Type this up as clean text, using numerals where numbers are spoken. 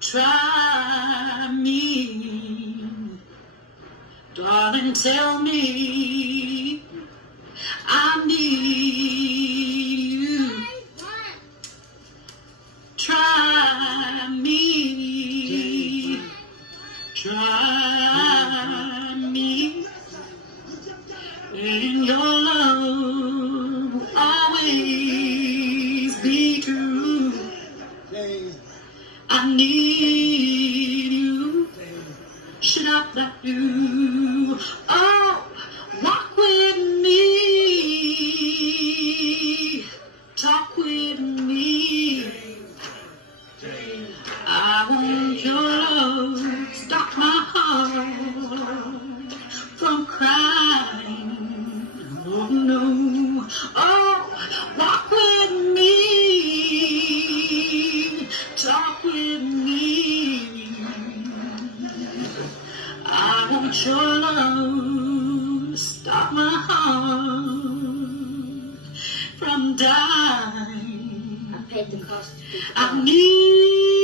Try me, darling, tell me I need you. Try me, try me, and your love will always be true. I need you. Should I let you? Oh, walk with me. Talk with me. I want your love. Stop my heart from crying. Oh no. Oh, walk with me. Talk with me. I want your love to stop my heart from dying. I paid the cost. I need